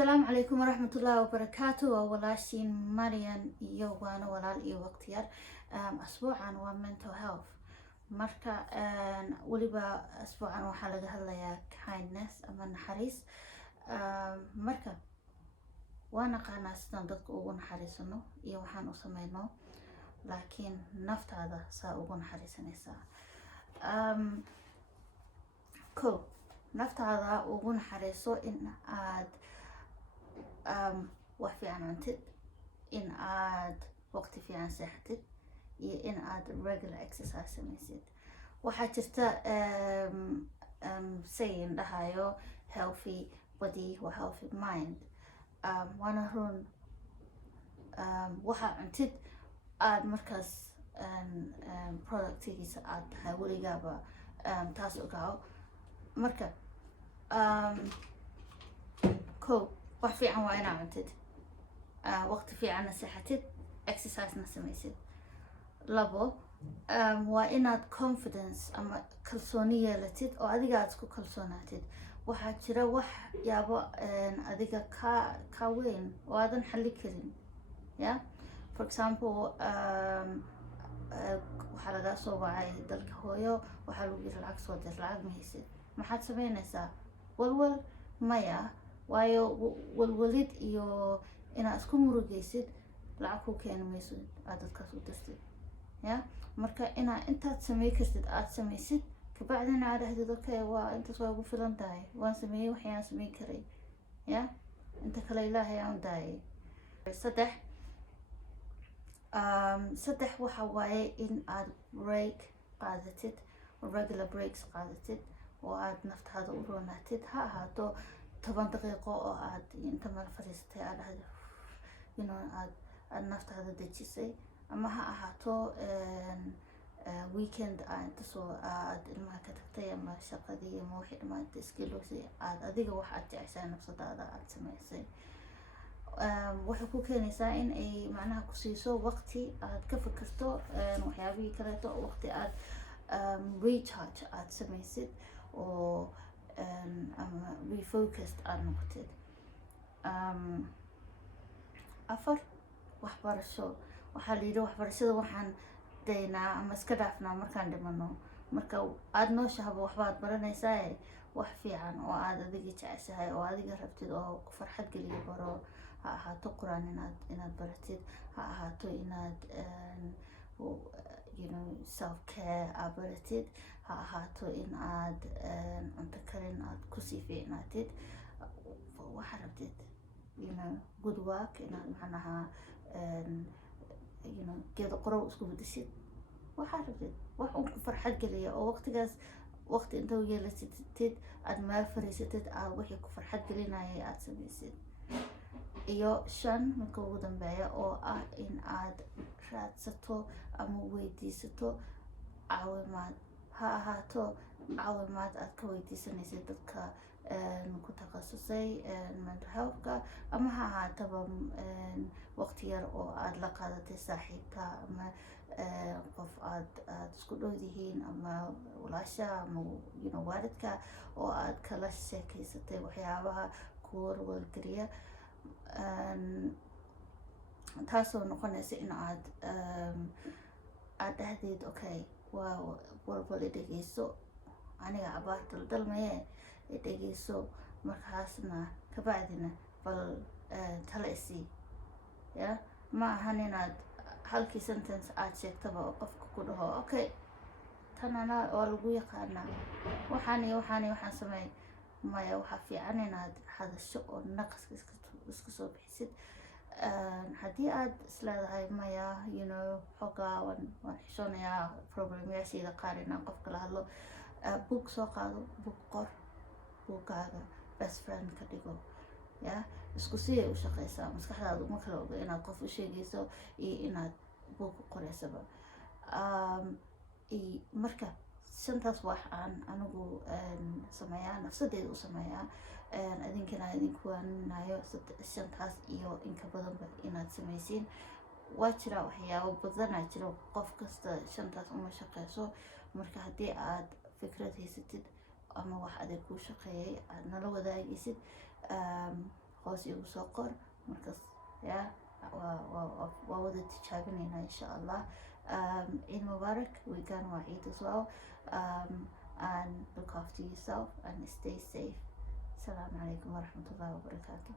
السلام عليكم ورحمة الله وبركاته وولاشين مريان iyo waana walaal iyo waqtiyar asbuucan waa mental health marka waliba asbuucan waxaa laga hadlayaa kindness ama naxariis marka waan aqaanaa sidaan dadka ugu naxariisano iyo waxaan u sameyno laakiin naftaada saa ugu naxariisanaysaa ko naftaada ugu naxariiso in aad wax fiican cuntid in aad waqti fiican seexatid iyo in aad regular exercise samaysid waxaa jirta saying dhahayo healthy body or healthy mind waana run waxaa cuntid aad markaas productigiisa aad tahay weligaaba taas ogaaw marka ko wax fiican waa inaad cuntid waqti fiicanna seexatid exercisena samaysid labo waa inaad confidence ama kalsooni yeelatid oo adiga aad isku kalsoonaatid waxaa jira wax yaabo adiga ka weyn oo aadan xalli karin for example waxaa lagaa soo wacay dalka hooyo waxaa lagu yiri lacag soo dir lacag ma haysid maxaad samaynaysaa walwal maya waayo walwalid iyo inaad isku murugaysid lacag ku keeni mayso aad dadkaas u dirtid marka inaad intaad samey kartid aad samaysid kabacdina aad dhahdid okay waa intaas waa ugu filan tahay waan sameeyey waxyaan sameyn karay inta kale ilaahay aan u daayay saddex waxa waaye in aad break qaadatid regular breaks qaadatid oo aad naftaada u roonaatid ha ahaato 10 daqiiqo oo aad inta meel fadhiisatay aad dhahdo aad naftaada dejisay ama ha ahaato weekend aad ilmaha ka tagtay ama shaqadii ama wixii dhamaanta iskiloosay aad adiga wax aad jeceshahay nafsadaada aad samaysay waxay ku keenaysaa in ay macnaha ku siiso waqti aad ka fikirto waxyaabihii kaleeto waqti aad recharge aad samaysid oo ama refocused aad noqotid afar waxbarasho waxaa la yidhi waxbarashada waxaan daynaa ama iska dhaafnaa markaan dhimano marka aad nooshahaba waxbaad baranaysaa wax fiican oo aad adiga jeceshahay oo adiga rabtid oo ku farxad geliya baro ha ahaato quraan inaad baratid ha ahaato inaad self care aad baratid ha ahaato in aad cunto karin aad kusii fiicnaatid waxaa rabtid good work inaad macnaha geedo qorow isku bedeshid waxaa rabtid wax un ku farxad geliya oo waqti inta u yeelatid aad meel fariisatid aad wixii ku farxad gelinayay aad samaysid iyo 5 marka ugu dambeeya oo ah in aad raadsato ama weydiisato caawimaad ha ahaato caawimaad aad ka weydiisanaysid dadka ku takhasusay mental healthka ama ha ahaataba waqti yar oo aad la qaadatay saaxiibka ama qof aad isku dhowdihiin ama walaasha ama waalidka oo aad kala sheekaysatay waxyaabaha ku walwalgeliya taasoo noqonaysa in aad dhahdeed okay waa walwal dhegeyso aniga cabaar daldalmaye dhegeyso markaasna kabacdina bal tala isii ma ahan inaad halkii sentence aad sheegtaba oo qofka ku dhaho okay tanana waa lagu yaqaanaa waxaan sameey maya waxaa fiican inaad hadasho oo naqaska iska soo bixisid haddii aad isleedahay maya xoogaa waan xishoonayaa problemyaasheeda qaar inaan qofka la hadlo book soo qaado book qor buugaaga best friend ka dhigo isku sii ay u shaqeysaa maskaxdaada uma kala oga inaad qof u sheegayso iyo inaad buug qoreysaba marka shantaas wax aan anigu sameeyaa nafsadeeda u sameeyaa idinkana idinku waaninayo shantaas iyo inka badanba inaad samaysiin waa jira waxyaabo badanaa jiro qof kasta shantaas uma shaqeyso marka haddii aad fikrad haysatid ama wax adeeg kuu shaqeeyay aad nala wadaagaysid hoos igu soo qor markaas ya waa wada tijaabinaynaa insha allah. Eid Mubarak, weekend waa Eid as well. And look after yourself and stay safe. Assalamu alaikum warahmatullahi wabarakatuh.